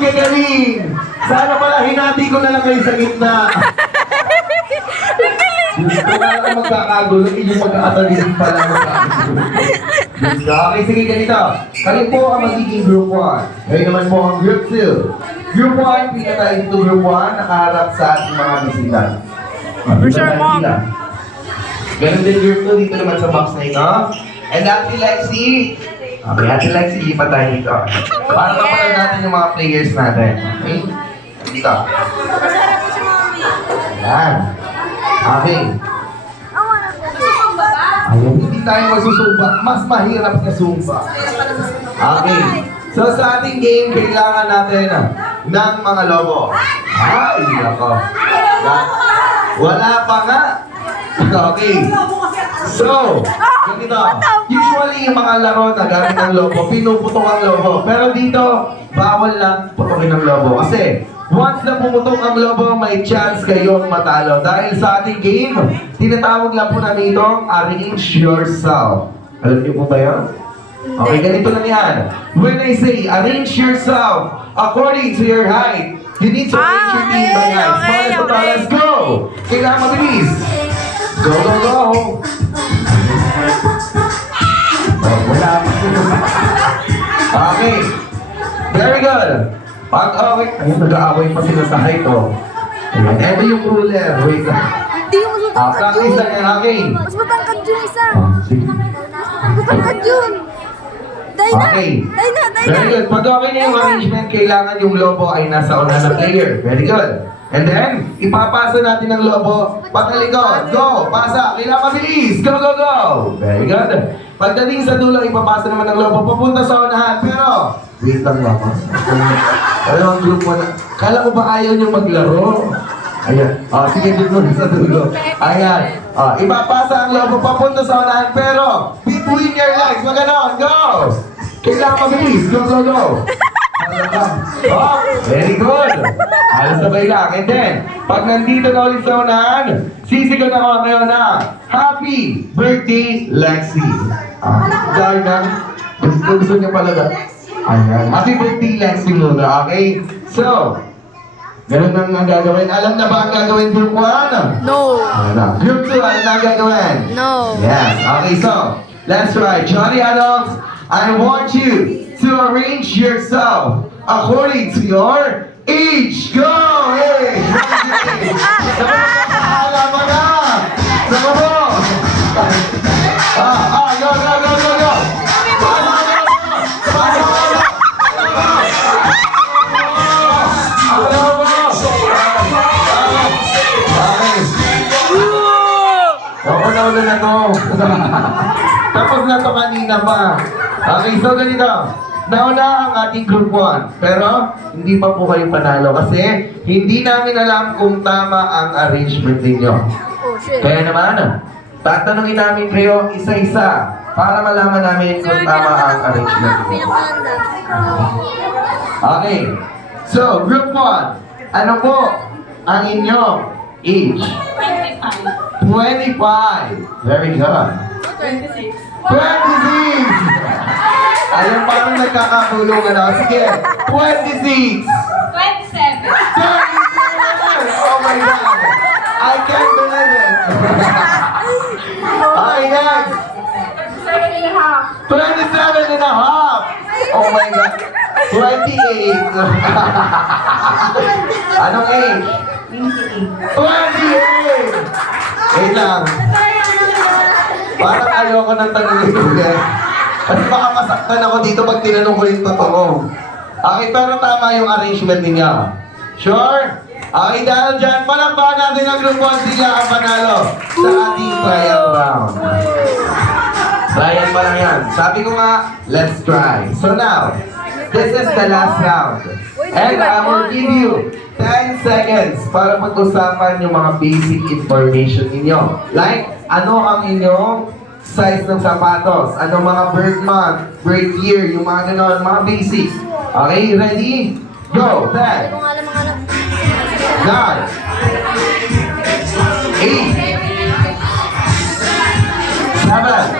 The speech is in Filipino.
gagaling! Sana pala hinati ko na lang kayo sa gitna. Kung wala ka magkakagulo, inyong magkakatalisin pala magkakagulo. Okay, sige ganito. Kayo po ang magiging group 1. Ngayon naman po ang group 2. Group 1, pila tayo ito group 1, nakaharap sa ating mga bisita. Sure, Mom. Ganun din group 2 dito naman sa box na ito. And Ate Lexi. Okay, Ate Lexi, lipat tayo dito. Para mapanood natin yung mga players natin. Okay? Dito. Ayan. Okay. Ayaw, hindi tayo magsusumba. Mas mahirap na sumba. Okay. So sa ating game, kailangan natin ng mga lobo. Ay, ako. Wala pa nga. Okay. So, ganito. Usually, yung mga laro na gamit ng lobo, pinuputok ang lobo. Pero dito, bawal lang putokin ng lobo. Kasi, once na pumutok ang lobo, may chance kayong matalo. Dahil sa ating game, tinatawag lang po namin itong arrange yourself. Alam niyo po ba yan? Okay, ganito lang yan. When I say arrange yourself according to your height, you need to arrange your team by height. Okay. Let's go! Kailangan mabilis. Go, go, go! Oh, wala. Okay. Very good. Pag okay, ayun, nag-aaway pa sila sa height, oh. Ayan, ito yung ruler. Wait lang. Hindi yung mas matangkad Practice lang yan, okay. Mas matangkad yung isa. Sige. Mas matangkad yun. Dahil na. Okay. Dahil na. Very good. Pag okay na yung arrangement, kailangan yung lobo ay nasa una na player. Very good. And then, ipapasa natin ng lobo patalikod. Go! Pasa! Kailangan mabilis! Go, go, go! Very good. Pagdating sa dulo, ipapasa naman ng lobo papunta sa unahan. Pero, wait lang naman. Ano ang group mo na? Kala ko ba ayaw niyo maglaro? Ayan. Sige, dito sa dulo. Ayan. Ipapasa ang lobo papunta sa unahan. Pero, between your legs. Maganon. Go! Kailangan mabilis. Go, go, go! Oh, very good. Halos sabay lang. And then, pag nandito na ulit sa unahan, sisigaw na ako kayo na, Happy Birthday, Lexi. Dahil na, gusto niya pala na. Ayan. Happy Birthday, Lexi muna, okay? So, ganun ang gagawin. Alam na ba ang gagawin group 1? No. Group 2, ano na ang gagawin? No. Yes. Okay, so, let's try. Johnny Adults, I want you to arrange yourself according to your age. Go! Hey! Sama mo na! Sama mo! Go, go, go, go, go! Nauna na to. Tapos na to kanina pa. Okay, so ganito. Nauna ang ating group 1. Pero, hindi pa po kayo panalo kasi hindi namin alam kung tama ang arrangement ninyo. Oh, shit. Kaya naman, tatanungin namin kayo isa-isa para malaman namin kung tama ang arrangement ninyo. Okay. So, group 1. Ano po ang inyong age? 25. Very good. 26. Ayun, parang nagkakabulungan ako. Sige, 26. 27. 27! Oh my God! I can't believe it! Okay, next. 27 and a half. Oh my God. 28. Anong age? 28. Wait lang. Parang ayoko ng tanongin ulit. Kasi baka masaktan ako dito pag tinanong ko yung totoo. Okay, pero tama yung arrangement niya. Sure? Okay, dahil dyan, palakpakan natin ang group 1 sila ang panalo sa ating trial round. Trial pa lang yan. Sabi ko nga, let's try. So now, this is the last round. And I will give you 10 seconds para pag-usapan yung mga basic information ninyo. Like, ano ang inyong size ng sapatos? Ano mga birth month, birth year, yung mga ganon, mga basic. Okay, ready? Go! 10, 9, 8, 7,